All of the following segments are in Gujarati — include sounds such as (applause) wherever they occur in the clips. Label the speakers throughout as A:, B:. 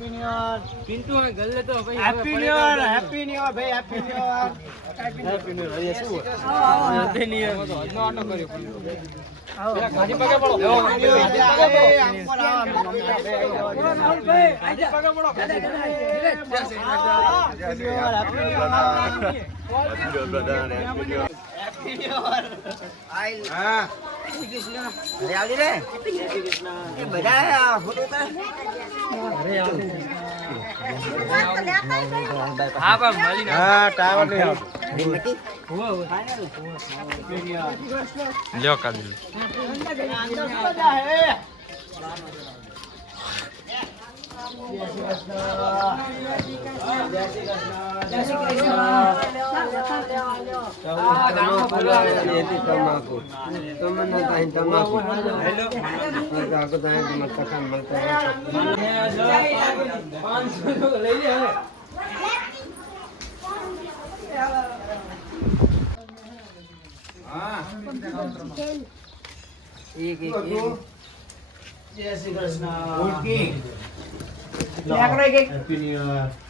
A: હેપી ન્યુ યર
B: પિન્ટુ હવે ગલ્લે તો ભાઈ
A: happy new year happy new year ભાઈ happy new year happy new year શું
B: હેપી ન્યુ યર આજનો આટો કર્યો પેલા ગાડી પગે પડો હા પણ મળી
A: હા ટાવર નહીં આવતો.
B: લ્યો કાઢી
A: તમાકુ તમને ત્યાં તમાકુ આગળ ત્યાં તમને મળતો જય Shri Krishna happy new year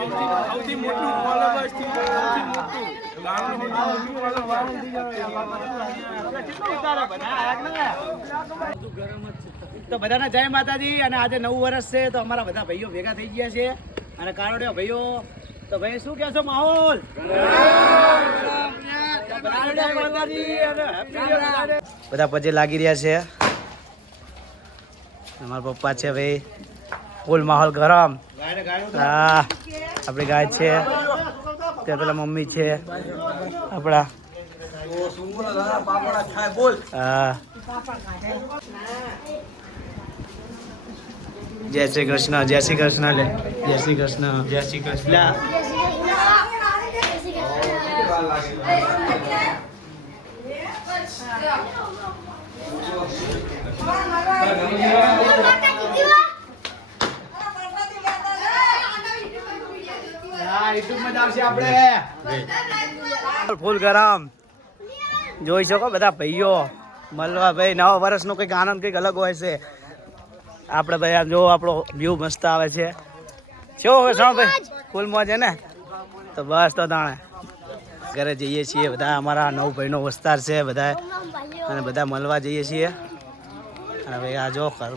B: સૌથી મોટું કોલેજથી સૌથી મોટું ગામનું
A: તો બધાને જય માતાજી અને આજે નવું વર્ષ છે તો અમારા બધા ભાઈઓ ભેગા થઈ ગયા છે. અને કારોડિયા ભાઈઓ તો ભાઈ શું કહેશો માહોલ? બધા પજે લાગી રહ્યા છે. અમારા પપ્પા છે ભાઈ. ફૂલ માહોલ ગરમ. હા. આપણી ગાય છે ત્યાં પેલા મમ્મી છે આપણા જય શ્રી કૃષ્ણ જય શ્રી કૃષ્ણ લે જય શ્રી કૃષ્ણ. જય શ્રી કૃષ્ણ. ફૂલ ગરમ. જોઈ શકો બધા ભાઈઓ. મળવા ભાઈ, નવા વર્ષનો કંઈક આનંદ, કંઈક અલગ હોય છે. આપણે ભાઈ આમ જો આપણો વ્યૂ મસ્ત આવે છે. શું હવે, શું ભાઈ? ફૂલ મોજ છે ને? તો બસ, તો તાણે. ઘરે જઈએ છીએ બધા, અમારા નવ ભાઈનો વિસ્તાર છે બધા. અને બધા મળવા જઈએ છીએ. અને ભાઈ આ જો ઘર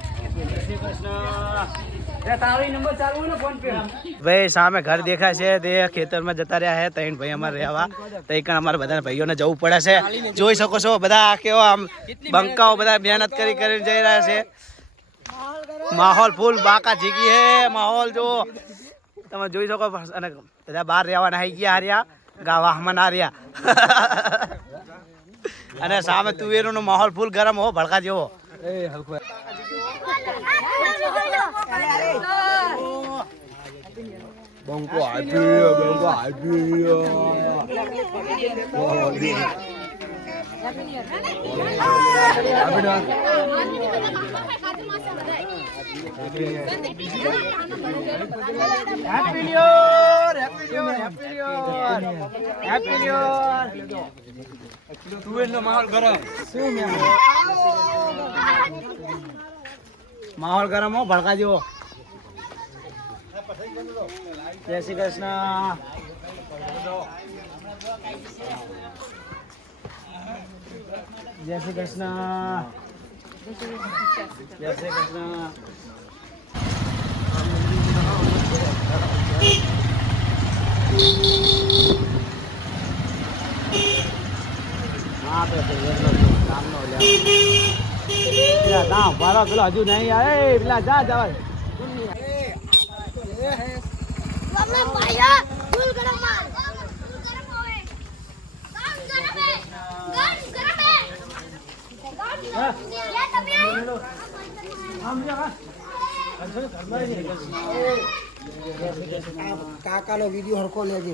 A: ભાઈ, સામે ઘર દેખાય છે. તે ખેતરમાં જતા રહ્યા છે. ત્રણ ભાઈ અમારે રહેવા. તઈ કણ અમારે બધા ભાઈઓને જવું પડે છે. જોઈ શકો છો બધા કેવો આમ બંકાઓ બધા મહેનત કરી કરીને જઈ રહ્યા છે. માહોલ ફૂલ બાકા જીગી હે માહોલ જો. તમે જોઈ શકો અને બધા બહાર રહેવાના આવી ગયા હાર્યા. ગાવામાં હમણાં રહ્યા (laughs) અને સામે તુવેરનો માહોલ ફૂલ ગરમ હો, ભડકા જેવો. બંકો આપ્યો બંકો happy new happy new happy new happy new
B: તુવેરનો માહોલ ગરમ
A: માહોલ ગરમ હો ભડકા જેવો જય શ્રી કૃષ્ણ. જય શ્રી કૃષ્ણ. જય શ્રી કૃષ્ણ. હા પેલો હજુ નહીં આવે. પેલા જા જવા
C: આપણે ભાઈયા ફૂલ ગરમ માર ફૂલ ગરમ હોય ગામ ગરમ હે ગામ ગરમ હે ગામ ગરમ લે તમે
D: કાકાનો વીડિયો હરકો લેજે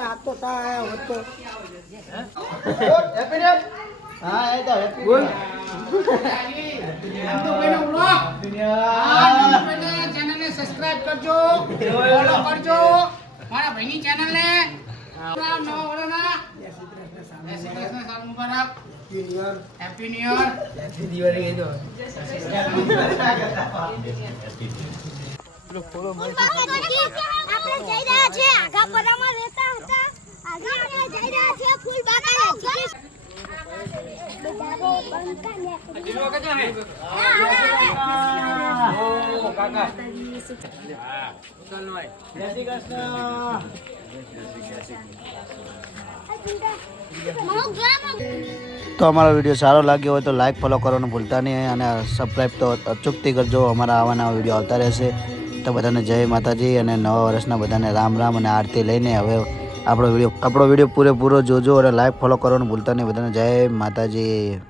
D: આ તો તા આયા હોત
A: હા એ તો હેપી બોલ.
D: ચેનલને સબસ્ક્રાઇબ કરજો. ફોલો કરજો. મારા ભાઈની ચેનલને રામ નવા વર્ષના જય શ્રી કૃષ્ણ સાલ મુબારક હેપી ન્યુ યર
C: આપણે જઈ રહ્યા છે આઘા પરામાં રહેતા હતા આજે આપણે જઈ રહ્યા છે ફૂલ બાગાને
A: જય શ્રી કૃષ્ણ તો અમારો વીડિયો સારો લાગ્યો હોય તો લાઈક ફોલો કરવાનું ભૂલતા નહીં અને સબસ્ક્રાઈબ તો અચૂકથી કરજો. અમારા આવા નવા વીડિયો આવતા રહેશે. તો બધાને જય માતાજી અને નવા વર્ષના બધાને રામ રામ અને આરતી લઈને હવે આપણો વીડિયો આપણો વીડિયો પૂરેપૂરો જોજો અને લાઈક ફોલો કરવાનું ભૂલતા નહીં. બધાને જય માતાજી.